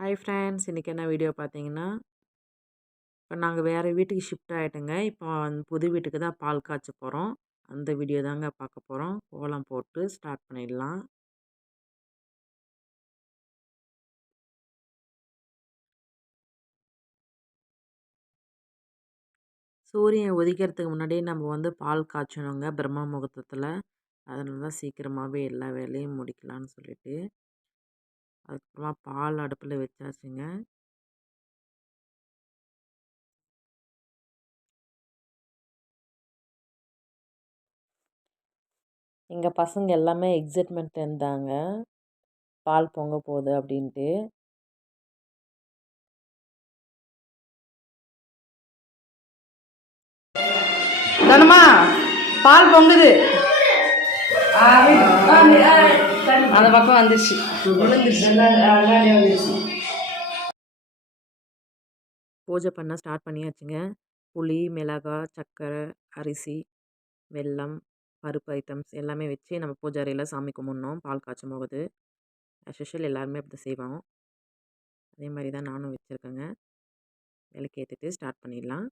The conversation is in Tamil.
ஹாய் ஃப்ரெண்ட்ஸ், இன்றைக்கி என்ன வீடியோ பார்த்தீங்கன்னா, இப்போ நாங்கள் வேறு வீட்டுக்கு ஷிஃப்ட் ஆகிட்டோங்க. இப்போ புது வீட்டுக்கு தான் பால் காய்ச்ச போகிறோம். அந்த வீடியோ தாங்க பார்க்க போகிறோம். கோலம் போட்டு ஸ்டார்ட் பண்ணிடலாம். சூரியன் உதிக்கிறதுக்கு முன்னாடியே நம்ம பால் காய்ச்சணுங்க பிரம்ம முகூர்த்தத்தில். அதனால தான் சீக்கிரமாகவே எல்லா வேலையும் முடிக்கலான்னு சொல்லிட்டு அதுக்கப்புறமா பால் அடுப்பில் வச்சாச்சுங்க. எங்கள் பசங்க எல்லாமே எக்ஸைட்மெண்ட் இருந்தாங்க, பால் பொங்க போகுது அப்படின்ட்டு. தனமா பால் பொங்குது, அந்த பக்கம் வந்துச்சு. பூஜை பண்ண ஸ்டார்ட் பண்ணியாச்சுங்க. புளி, மிளகாய், சர்க்கரை, அரிசி, வெல்லம், பருப்பு ஐட்டம்ஸ் எல்லாமே வச்சு நம்ம பூஜை அறையில் சாமி கும்பிட்ணும் பால் காய்ச்சும் போது. அஸ்யூஷுவல் எல்லாருமே அப்படி செய்வோம். அதே மாதிரி தான் நானும் வச்சுருக்கேங்க. விளக்கு ஏற்றிட்டு ஸ்டார்ட் பண்ணிடலாம்.